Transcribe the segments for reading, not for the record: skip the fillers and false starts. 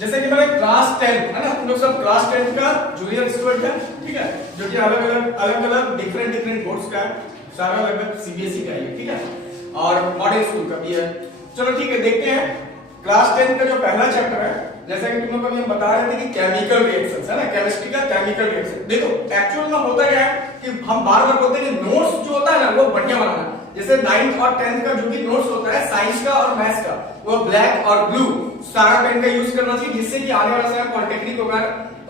जैसे कि मैंने क्लास 10 है ना, तुम लोग सब क्लास 10 का जूनियर स्टूडेंट है, ठीक है, जो कि अलग अलग डिफरेंट बोर्ड्स का है, सारा लगभग सीबीएसई का है, ठीक है, और मॉडल स्कूल का भी है। चलो ठीक है, देखते हैं क्लास 10 का जो पहला चैप्टर है, जैसा कि तुम लोग को हम बता रहे थे कि केमिकल रिएक्शंस है ना, केमिस्ट्री का केमिकल रिएक्शन। देखो एक्चुअल में होता क्या है कि हम बार बार बोलते हैं कि नोट्स जो होता है ना वो बढ़िया बनाना। जैसे 9th और 10th का जो भी नोट्स होता है साइंस का और मैथ्स का, वो ब्लैक और ब्लू सारा पेन का यूज करना चाहिए, जिससे कि आने वाला समय पॉलिटेक्निक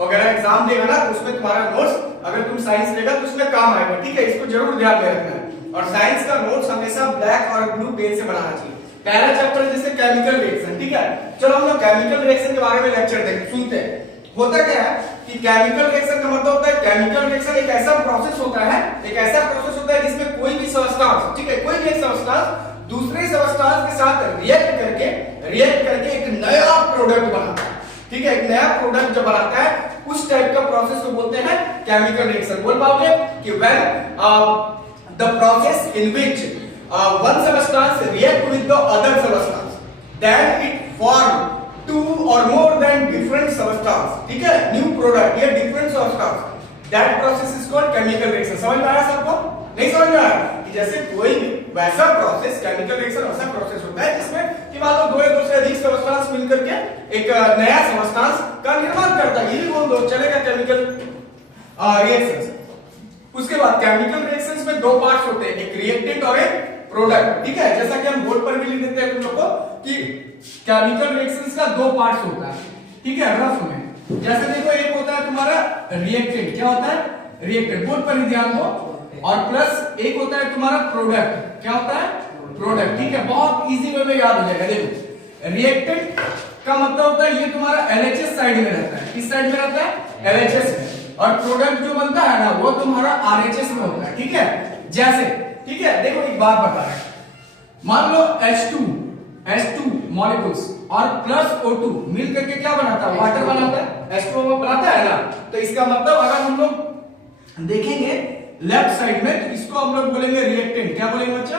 वगैरह एग्जाम देगा ना तो उसमें तुम्हारा नोट्स अगर तुम साइंस लेगा तो उसमें काम आएगा, ठीक है, इसको जरूर ध्यान में रखना है। और साइंस का नोट्स हमेशा ब्लैक और ब्लू पेन से बनाना चाहिए। पहला चैप्टर जैसे केमिकल रिएक्शन, ठीक है, चलो हम लोग केमिकल रिएक्शन के बारे में लेक्चर सुनते हैं। होता क्या है कि केमिकल रिएक्शन का मतलब होता है, केमिकल रिएक्शन एक ऐसा प्रोसेस होता है, एक ऐसा प्रोसेस होता है जिसमें कोई भी सब्सटेंस, ठीक है, कोई भी एक सब्सटेंस दूसरे सब्सटेंस के साथ रिएक्ट करके एक नया प्रोडक्ट बनाता है, ठीक है, एक नया प्रोडक्ट जब बनाता है उस टाइप का प्रोसेस को बोलते हैं केमिकल रिएक्शन। बोल पाओगे कि when the process in which one substance react with the other substance, then it form two or more than different substance, ठीक है, new product या different substance, that process is called chemical reaction। समझ में आया सबको? नहीं समझ में आया? कि जैसे कोई भी वैसा प्रोसेस, केमिकल रिएक्शन वैसा प्रोसेस होता है जिसमें कि मान लो दो या दो से अधिक सबस्टेंस मिलकर के एक नया सबस्टेंस का निर्माण करता है, ये भी बोल दो चलेगा केमिकल रिएक्शंस। उसके बाद केमिकल रिएक्शंस में दो पार्ट्स होते हैं, एक रिएक्टेंट और एक प्रोडक्ट, ठीक है, जैसा कि हम बोर्ड पर भी लिख देते हैं तुम लोग को कि केमिकल रिएक्शंस का दो पार्ट्स होता है, ठीक है, रफ में। जैसे देखो एक होता है तुम्हारा रिएक्टेंट, क्या होता है, रिएक्टेंट, बोर्ड पर ही ध्यान दो, और प्लस एक होता है तुम्हारा प्रोडक्ट, क्या होता है, प्रोडक्ट, ठीक है, बहुत इजी वे में याद हो जाएगा। देखो रिएक्टेंट का मतलब होता है ये तुम्हारा एलएचएस साइड में रहता है, किस साइड में रहता है, एलएचएस में, और प्रोडक्ट जो बनता है ना वो तुम्हारा आरएचएस में होता है, ठीक है। जैसे ठीक है, देखो एक बात बता रहे हैं, मान लो H2 मॉलिक्यूल्स और प्लस O2 मिल करके क्या बनाता है, वाटर बनाता है, H2O बनाता है ना। तो इसका मतलब अगर हम लोग देखेंगे लेफ्ट साइड में तो इसको हम लोग बोलेंगे रिएक्टेंट, क्या बोलेंगे बच्चा,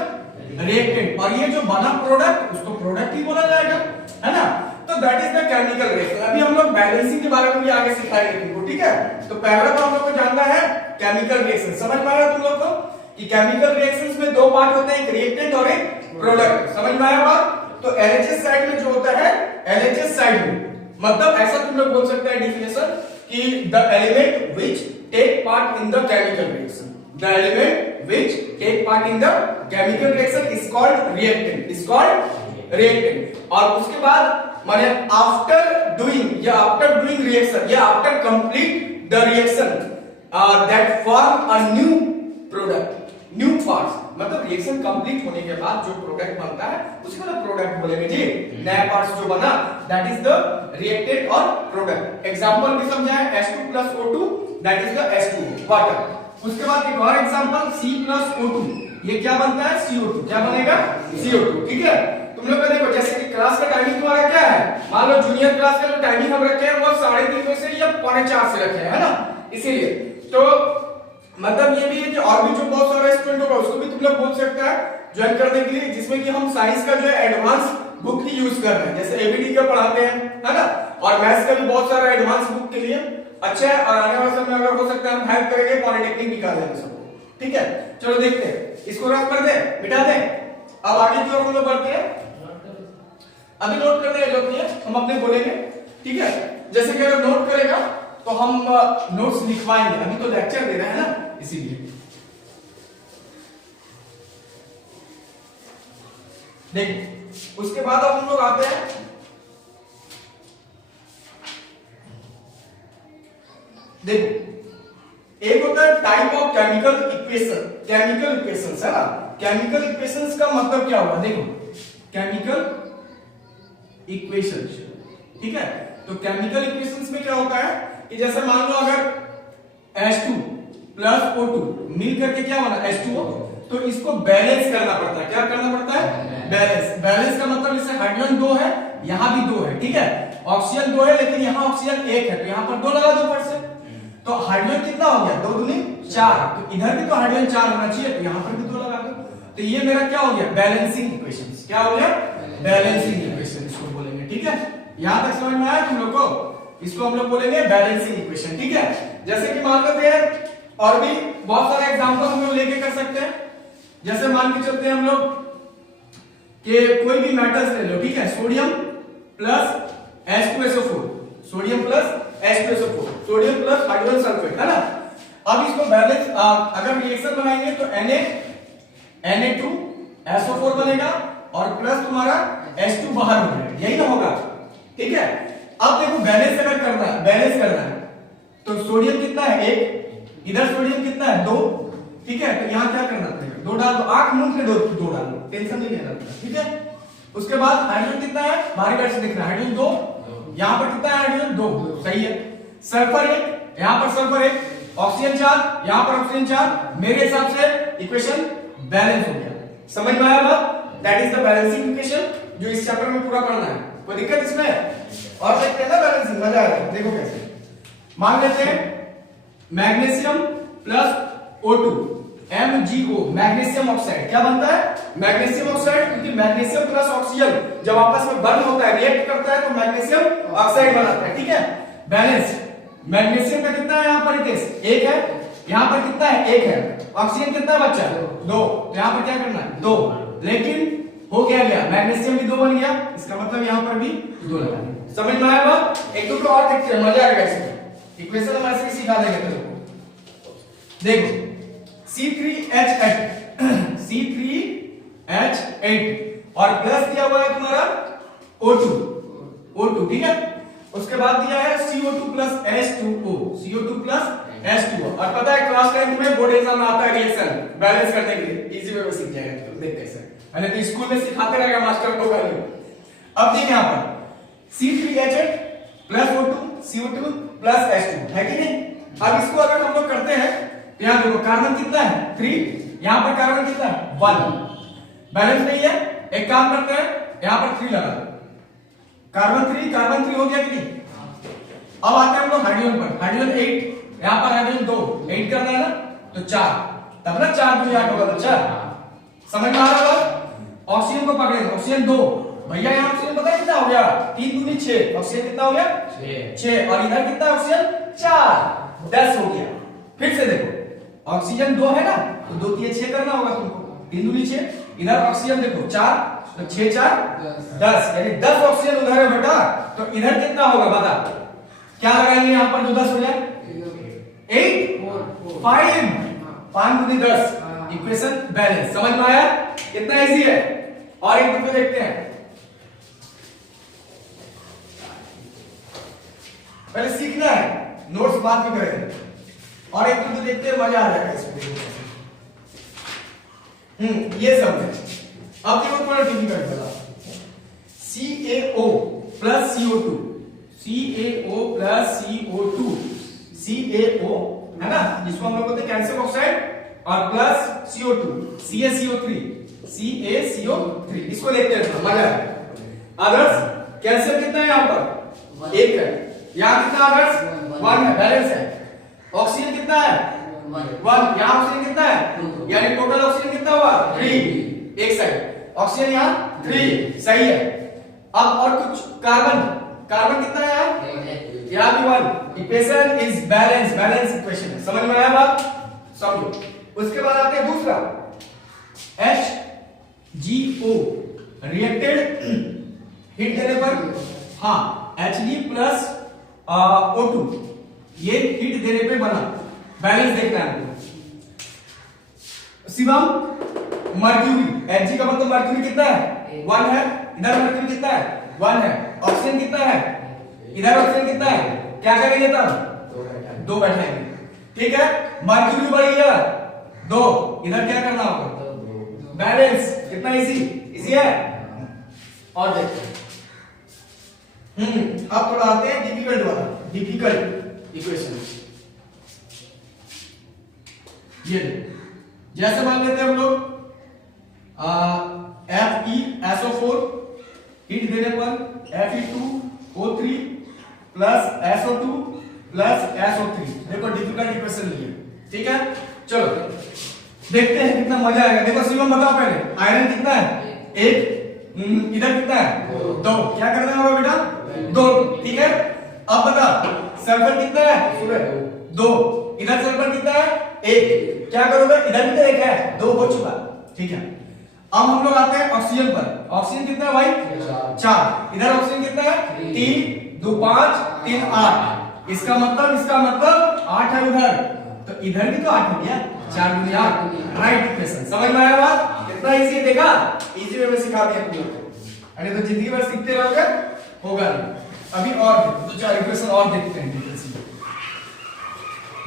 रिएक्टेंट, और ये जो बना प्रोडक्ट उसको प्रोडक्ट ही बोला जाएगा, है ना। तो that is the chemical reaction. अभी हम लोग बैलेंसिंग के बारे में भी आगे सिखाएंगे तुमको, ठीक है। तो पहला तो हम लोग को जानना है केमिकल रिएक्शन, समझ में आया तुम लोग को कि केमिकल रिएक्शंस में दो पार्ट होते हैं, एक रिएक्टेंट और एक प्रोडक्ट, समझ में आया बात। तो एलएचएस साइड में जो होता है, एलएचएस साइड में मतलब ऐसा तुम लोग बोल सकते हैं डेफिनेशन कि the element which take part in the chemical reaction, the element which take part in the chemical reaction is called reactant, is called reactant. और उसके बाद माने आफ्टर डूइंग रिएक्शन या after complete the reaction that form a new product, new parts, मतलब reaction complete होने के बाद जो प्रोडक्ट बनता है उसको ना प्रोडक्ट बोलेंगे जी, नया पार्ट्स जो बना दैट इज द रिएक्टेंट और प्रोडक्ट। एग्जांपल भी समझाए, H2 + O2 that is the H2O water. उसके बाद एक और एग्जांपल C + O2, ये क्या बनता है, CO2, क्या बनेगा, CO2, ठीक है। तुम लोग का देखो जैसे कि क्लास का टाइमिंग तुम्हारा क्या है, मान लो जूनियर क्लास का जो टाइमिंग हम रखे हैं वो 3:30 बजे से या 3:45 से रखे हैं, है ना, इसीलिए तो मतलब ये भी है कि और भी जो बहुत सारे स्टूडेंट होगा उसको भी तुम लोग बोल सकता है ज्वाइन करने के लिए, जिसमें कि हम साइंस का जो है एडवांस बुक ही यूज कर रहे हैं, जैसे एबीडी का पढ़ाते हैं, है ना, और मैथ्स का भी बहुत सारा एडवांस बुक के लिए अच्छा है। और आने वाले समय में अगर हो सकता है हम हेल्प करेंगे पॉलिटेक्निक निकाल देंगे सबको, ठीक है। चलो देखते हैं, इसको रफ कर दे, मिटा दे। अब आगे की ओर हम लोग बढ़ते हैं, अभी नोट करने की जरूरत नहीं है, हम अपने बोलेंगे, ठीक है। जैसे कि अगर नोट करेगा तो हम नोट्स लिखवाएंगे, अभी तो लेक्चर दे रहे हैं ना इसीलिए। देखो उसके बाद अब हम लोग आते हैं देखो एक होता है type of chemical equation, chemical equations है ना। केमिकल इक्वेशंस का मतलब क्या हुआ, देखो केमिकल इक्वेशंस, ठीक है। तो केमिकल इक्वेशंस में क्या होता है कि जैसे मान लो अगर H2 + O2 मिल करके क्या बना, H2O, तो इसको बैलेंस करना पड़ता है, क्या करना पड़ता है, बैलेंस। बैलेंस का मतलब जैसे हाइड्रोजन 2 है, यहां भी 2 है, ठीक है, ऑक्सीजन 2 है लेकिन यहां ऑक्सीजन 1 है, तो यहां पर 2 लगा दो पर से, तो हाइड्रोजन कितना हो गया, 2 दूनी 4, तो इधर भी तो हाइड्रोजन 4 होना चाहिए, तो यहां पर भी 2 लगा दो। तो ये मेरा क्या हो गया, बैलेंसिंग इक्वेशंस, क्या हो गया, बैलेंसिंग इक्वेशन इसको बोलेंगे, ठीक है। यहां तक समझ में आया तुम लोग को? इसको हम लोग बोलेंगे बैलेंसिंग इक्वेशन, ठीक है। जैसे कि मान लेते हैं और भी बहुत सारे एग्जांपल हम लोग लेके कर सकते हैं। जैसे मान के चलते हैं हम लोग कि कोई भी मेटल्स ले लो, ठीक है, sodium plus H2SO4, sodium plus H2SO4, sodium plus hydrogen sulphate, है ना। अब इसको बैलेंस अगर रिएक्शन बनाएंगे तो Na2SO4 बनेगा और प्लस तुम्हारा H2 बाहर हो जाएगा, यही ना होगा, ठीक है। अब देखो बैलेंस अगर करना है तो सोडियम कितना है 1, इधर सोडियम कितना है 2, ठीक है। तो यहां क्या करना पड़ेगा 2 डाल दो, आंख मूंद के 2 डाल दो, टेंशन नहीं लेना, ठीक है। उसके बाद हाइड्रोजन कितना है बाहरी बैठ से दिख रहा है, हाइड्रोजन 2, यहां पर कितना है हाइड्रोजन 2, सही है। सल्फर 1, यहां पर सल्फर 1, ऑक्सीजन 4, यहां पर ऑक्सीजन 4, मेरे हिसाब से इक्वेशन बैलेंस हो गया। समझ में आया बात? That is the balancing equation जो इस चैप्टर में पूरा पढ़ना है। कोई दिक्कत इसमें? और देखते हैं ना बैलेंसिंग, मजा आएगा। देखो कैसे, मान लेते हैं magnesium plus O2 MgO, magnesium oxide क्या बनता है? मैग्नीशियम ऑक्साइड, क्योंकि मैग्नीशियम प्लस ऑक्सीजन जब आपस में बर्न होता है, रिएक्ट करता है तो मैग्नीशियम ऑक्साइड बनाता है, ठीक है। बैलेंस, मैग्नीशियम का कितना है यहां पर 1 है, यहां पर कितना है 1 है, ऑक्सीजन कितना है बच्चा 2, यहां पर क्या करना है 2, लेकिन हो क्या गया मैग्नीशियम भी 2 बन गया, इसका मतलब यहां पर भी 2 लगा। समझ में आया बात? एक दो और देखते हैं, मजा आएगा इसमें। इक्वेशन हम ऐसे ही सिखा देंगे तेरे को। देखो C3H8 और प्लस दिया हुआ है तुम्हारा O2, ठीक है। उसके बाद दिया है CO2 plus H2O, CO2 plus H2O। और पता है क्लास 10 में बोर्ड एग्जाम में आता है रिएक्शन बैलेंस करने के लिए, इजी वे में सीख जाएगा, देख कैसे। मैंने तो स्कूल में सिखाते रहेगा मास्टर को पहले। अब देख यहां पर C3H8 plus O2 CO2 plus H2 है कि नहीं। अब इसको अगर हम लोग करते हैं तो यहां देखो कार्बन कितना है 3, यहां पर कार्बन कितना है 1, बैलेंस नहीं है। एक काम करते हैं यहां पर 3 लगा दो, कार्बन 3 हो गया कि नहीं। अब आते हैं हम लोग हाइड्रोजन पर, हाइड्रोजन 8, यहां पर हाइड्रोजन 2, 8 करना है ना तो 4, तब ना 4 2 8 होगा, अच्छा समझ में आ रहा है। ऑक्सीजन को पकड़े, ऑक्सीजन 2, भैया यहां ऑक्सीजन पता है कितना हो गया 3 दूनी 6, ऑक्सीजन कितना हो गया 6, और इधर कितना ऑक्सीजन 4, 10 हो गया। फिर से देखो ऑक्सीजन 2 है ना तो 2 3 6 करना होगा तुमको, 3 दूनी 6, इधर ऑक्सीजन देखो 4 तो 6 4 10, यानी 10 ऑक्सीजन उधर है बेटा, तो इधर कितना होगा बता, क्या लगाएंगे यहां पर जो 10 हो जाए 8 5 दूनी 10, इक्वेशन बैलेंस। समझ में आया? कितना इजी है। और एक दूसरे देखते हैं, पहले सीखना है, नोट्स बाद में करेंगे। और एक दूसरे देखते हैं, मजा आ जाएगा इसमें। ये सब है। अब देखो थोड़ा डिफिकल्ट बता, CaO plus CO2, CaO plus CO2, CaO है ना, जिसको हम लोग बोलते हैं कैल्शियम ऑक्साइड, और प्लस CO2 CaCO3, इसको देखते हैं, मजा आएगा। आदर्श कैल्शियम कितना है यहां पर 1 है, यहां कितना आदर्श 1 है, बैलेंस है। ऑक्सीजन कितना है 1, यहां ऑक्सीजन कितना है, यानी टोटल ऑक्सीजन कितना हुआ 3, एक साइड ऑक्सीजन यहां 3, सही है। अब और कुछ कार्बन कितना है यहां भी 1, इक्वेशन इज बैलेंस इक्वेशन। समझ में आया बात? समझो। उसके बाद आते हैं दूसरा HgO, रिएक्टेड हीट देने पर, हाँ Hg प्लस O2, ये हीट देने पे बना, बैलेंस देखना है हमको। शिवम मर्क्यूरी, Hg का मतलब मर्क्यूरी कितना है 1 है, इधर मर्क्यूरी कितना है 1 है, ऑक्सीजन कितना है, इधर ऑक्सीजन कितना है, क्या करेंगे तब 2 बैठाएंगे, ठीक है। मर्क्यूरी बढ़ गया 2, इधर क्या करना होगा बैलेंस। कितना इजी है। और देखते हैं, अब थोड़ा आते हैं डिफिकल्ट वाला, डिफिकल्ट इक्वेशन। ये जैसे मान लेते हैं हम लोग FeSO4 हीट देने पर Fe2O3 plus SO2 plus SO3, देखो डिफिकल्ट इक्वेशन लिए, ठीक है। चलो देखते हैं कितना मजा आएगा। देखो शिवम बताओ पहले, आयरन कितना है 1, इधर कितना है 2, क्या करना होगा बेटा 2, ठीक है। अब बता सल्फर कितना है? 2। इधर सल्फर कितना है? 1। क्या करोगे? इधर भी तो 1 है, 2 हो चुका, ठीक है। अब हम लोग आते हैं ऑक्सीजन पर। ऑक्सीजन कितना है भाई? 4। इधर ऑक्सीजन कितना है? 3 2 5 3 8। इसका मतलब 8 है उधर, तो इधर भी तो 8 हो गया, 4 गुनी 8, राइट इक्वेशन। समझ में आया बात? कितना इजी है, देखा? इजी वे में सिखा दिया तुम लोग को, अरे तो जिंदगी भर सीखते रहोगे, होगा नहीं। अभी और दो चार इक्वेशन और देखते हैं डिटेल्स में।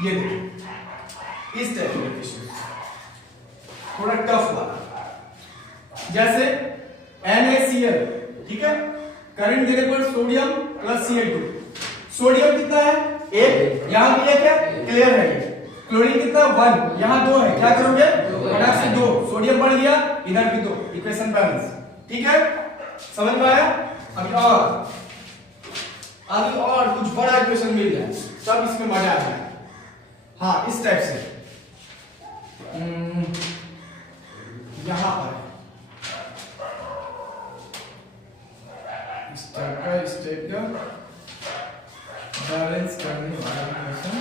ये देखो इस टाइप के इक्वेशन थोड़ा टफ वाला, जैसे NaCl, ठीक है। करंट देने पर सोडियम प्लस Cl2। सोडियम कितना है? 1, यहां भी 1 है, क्लियर है ये। क्लोरीन कितना? 1, यहां 2 है, क्या करोगे? फटाक से 2, सोडियम बढ़ गया, इधर भी 2, इक्वेशन बैलेंस, ठीक है। समझ में आया? अभी और कुछ बड़ा इक्वेशन मिल जाए तब इसमें मजा आता है। हाँ, इस टाइप से यहां पर इस टाइप का बैलेंस करने वाला इक्वेशन।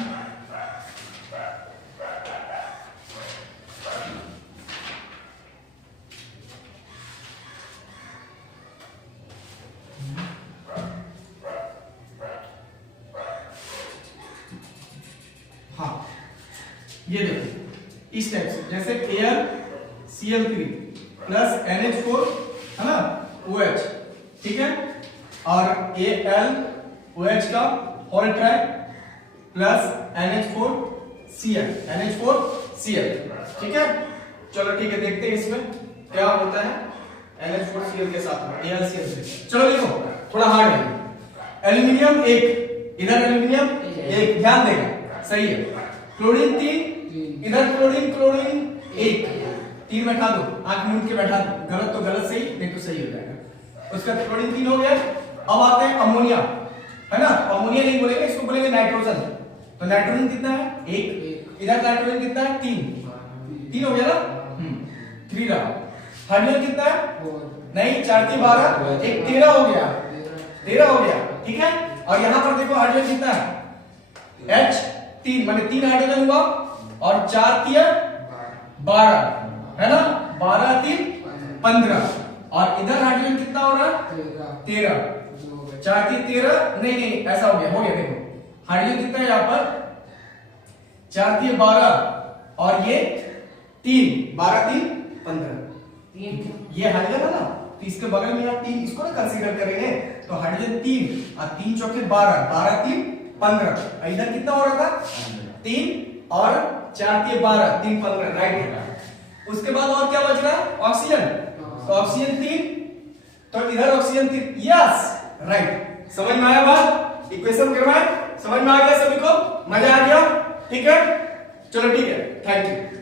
हाँ, ये देखो इस टाइप से, जैसे AlCl3 प्लस NH4 है ना, OH, ठीक है। और AlOH का होल ट्राई प्लस NH4Cl, ठीक है। चलो ठीक है, देखते हैं इसमें क्या होता है NH4Cl के साथ में AlCl3। चलो देखो थोड़ा हार्ड है। एल्यूमिनियम 1, इधर एल्यूमिनियम 1, ध्यान देगा, सही है। क्लोरीन 3, इधर क्लोरीन 1, 3 बैठा दो, आंख मूंद के बैठा दो, गलत तो गलत सही, नहीं तो सही हो जाएगा। उसका क्लोरीन 3 हो गया। अब आते हैं अमोनिया, है ना। अमोनिया नहीं बोलेंगे, इसको बोलेंगे नाइट्रोजन। तो नाइट्रोजन कितना है? 1। इधर नाइट्रोजन कितना है? 3 हो गया ना, 3 रहा। हाइड्रोजन कितना है? नहीं, 4 3 12, 1 13 हो गया, 13 हो गया, ठीक है। और यहां पर देखो हाइड्रोजन कितना है? H3, माने 3 हाइड्रोजन हुआ, और 4 3 12, है ना, 12 3 15। और इधर हाइड्रोजन कितना हो रहा है? 13, 4 3 13, नहीं ऐसा हो गया, देखो हाइड्रोजन कितना है यहाँ पर? 4 3 12, और ये 3 12 3 15, ये हाइड्रोजन है ना, तो इसके बगल में आप 3 इसको ना कंसीडर करेंगे, तो हाइड्रोजन 3 और 3 चौके 12, 12 3 15। इधर कितना हो रहा था? 3 और 4 3 12, 3 15, राइट। उसके बाद और क्या बच रहा है? ऑक्सीजन, तो ऑक्सीजन 3, तो इधर ऑक्सीजन 3, यस राइट। समझ में आया बात? इक्वेशन करवाएं, समझ में आ गया सभी को? मजा आ गया? ठीक है, चलो ठीक है, थैंक यू।